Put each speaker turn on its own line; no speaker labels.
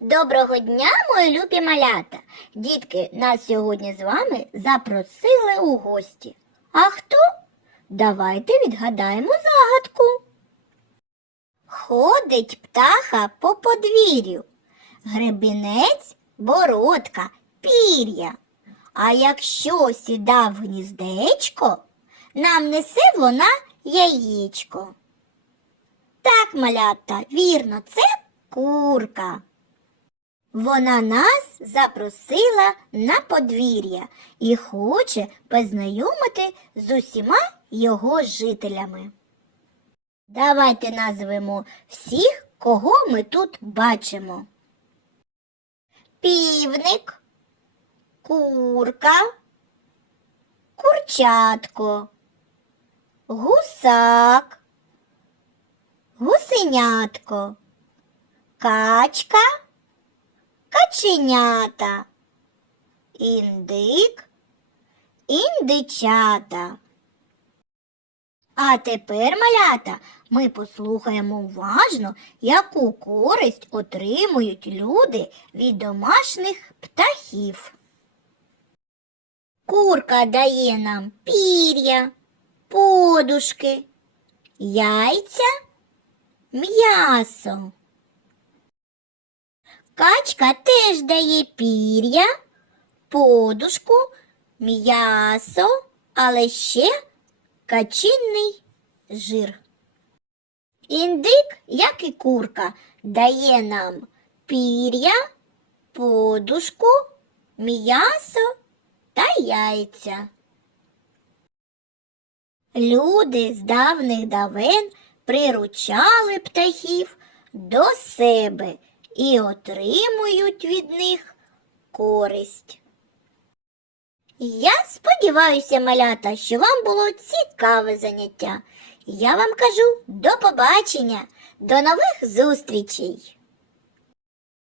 Доброго дня, мої любі малята! Дітки, нас сьогодні з вами запросили у гості. А хто? Давайте відгадаємо загадку. Ходить птаха по подвір'ю, гребінець, бородка, пір'я. А якщо сіда в гніздечко, нам несе вона яєчко. Так, малята, вірно, це курка. Вона нас запросила на подвір'я і хоче познайомити з усіма його жителями. Давайте назвемо всіх, кого ми тут бачимо. Півник, курка, курчатко, гусак, гусенятко, качка, каченята, індик, індичата. А тепер, малята, ми послухаємо уважно, яку користь отримують люди від домашніх птахів. Курка дає нам пір'я, подушки, яйця, м'ясо. Качка теж дає пір'я, подушку, м'ясо, але ще качинний жир. Індик, як і курка, дає нам пір'я, подушку, м'ясо та яйця. Люди з давних давен приручали птахів до себе і отримують від них користь. Я сподіваюся, малята, що вам було цікаве заняття. Я вам кажу до побачення, до нових зустрічей!